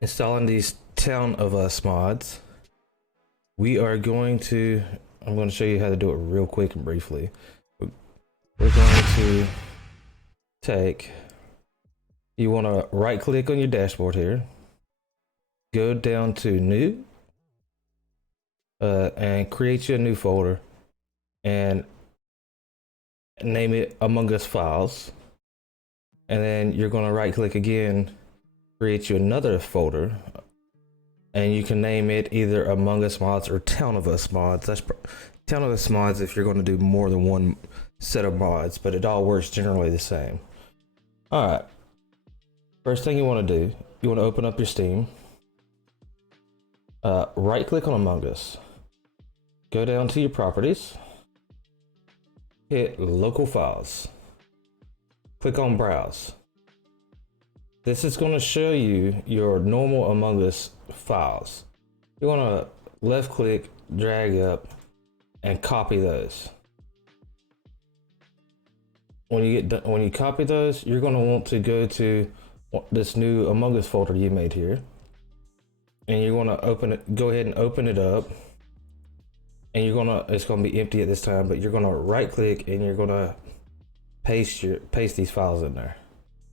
installing these Town of Us mods, we are going to, I'm going to show you how to do it real quick and briefly. We're going to take, you want to right click on your dashboard here, go down to new, and create you a new folder and name it Among Us Files. And then you're going to right click again, create you another folder, and you can name it either Among Us Mods or Town of Us Mods. That's Town of Us Mods if you're going to do more than one set of mods, but it all works generally the same. All right. First thing you want to do, you want to open up your Steam. Right click on Among Us. Go down to your properties. Hit local files. Click on browse. This is going to show you your normal Among Us files. You want to left click, drag up, and copy those. When you copy those, you're going to want to go to this new Among Us folder you made here, and you're going to open it. Go ahead and open it up, and it's going to be empty at this time. But you're going to right click and you're going to paste these files in there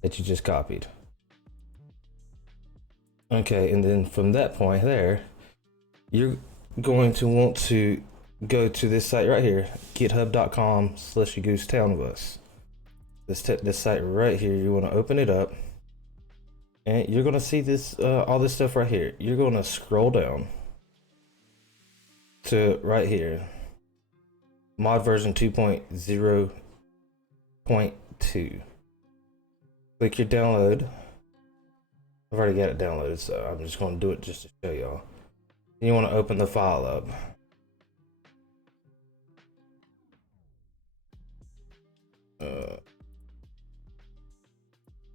that you just copied. Okay, and then from that point there, you're going to want to go to this site right here, github.com/goosetownofus. This site right here, you want to open it up, and you're going to see this all this stuff right here. You're going to scroll down to right here, mod version 2.0.2. Click your download. I've already got it downloaded, so I'm just going to do it just to show y'all. You want to open the file up.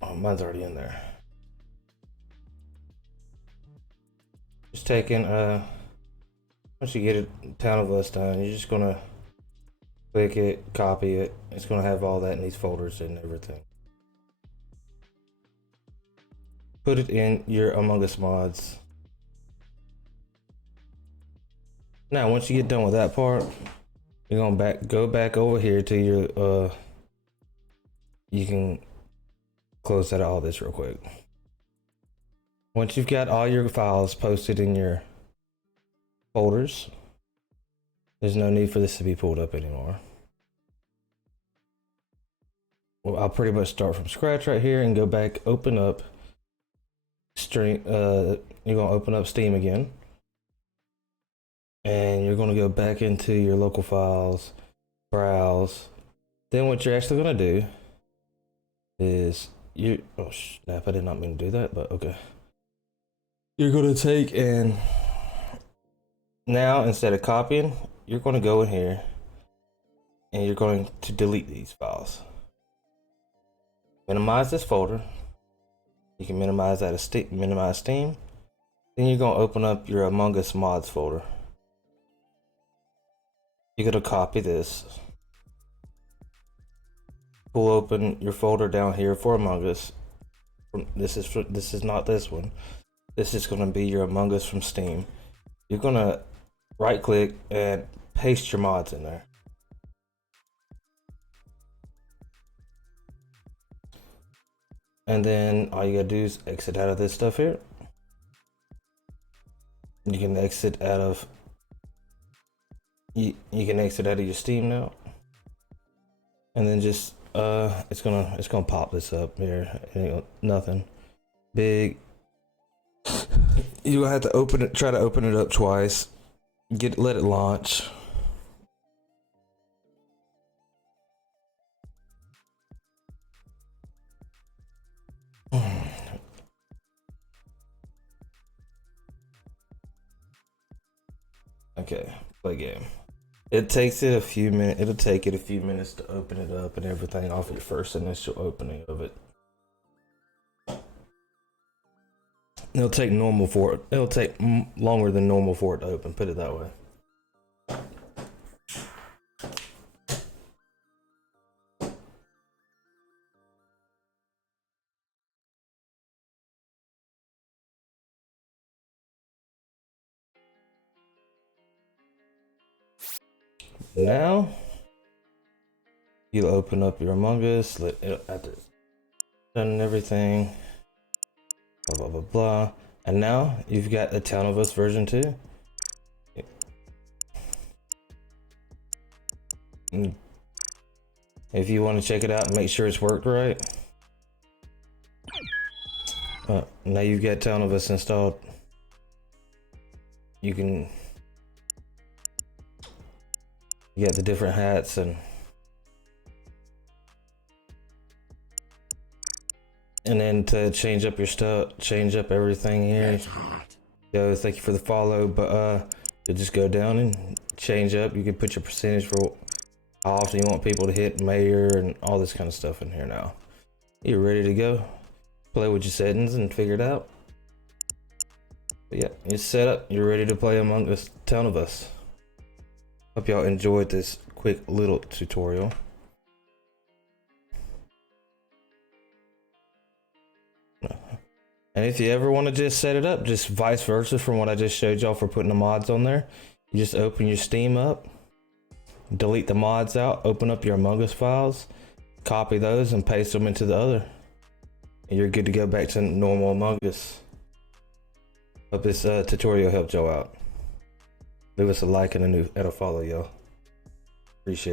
Oh, mine's already in there. Just taking once you get it Town of Us done, you're just gonna click it, copy it. It's gonna have all that in these folders and everything. Put it in your Among Us mods. Now, once you get done with that part, you're gonna go back over here to your you can close out all this real quick. Once you've got all your files posted in your folders, there's no need for this to be pulled up anymore. Well, I'll pretty much start from scratch right here and go back, open up Stream. You're gonna open up Steam again, and you're gonna go back into your local files, browse. Then what you're actually gonna do is oh snap, I did not mean to do that, but okay. You're gonna take and now instead of copying, you're gonna go in here and you're going to delete these files. Minimize this folder. You can minimize that minimize Steam. Then you're gonna open up your Among Us mods folder. You're gonna copy this. Pull open your folder down here for Among Us. This is not this one. This is gonna be your Among Us from Steam. You're gonna right click and paste your mods in there. And then all you gotta do is exit out of this stuff here. You can exit out of you can exit out of your Steam now. And then just it's gonna pop this up here. Nothing big. You're gonna have to try to open it up twice. Let it launch. Okay, play game. It takes it a few minutes. It'll take it a few minutes to open it up and everything off your first initial opening of it. It'll take longer than normal for it to open. Put it that way. now you open up your Among Us, after done everything, blah blah blah blah, and now you've got the Town of Us version 2. If you want to check it out and make sure it's worked right, now you've got Town of Us installed. You got the different hats and then to change up your stuff, change up everything here. Yo, thank you for the follow, but you just go down and change up. You can put your percentage for how often you want people to hit mayor and all this kind of stuff in here now. You're ready to go. Play with your settings and figure it out. But yeah, you're set up. You're ready to play Among Us Town of Us. Hope y'all enjoyed this quick little tutorial. And if you ever want to just set it up, just vice versa from what I just showed y'all for putting the mods on there, you just open your Steam up, delete the mods out, open up your Among Us files, copy those and paste them into the other, and you're good to go back to normal Among Us. Hope this tutorial helped y'all out. Leave us a like and a follow, y'all. Appreciate it.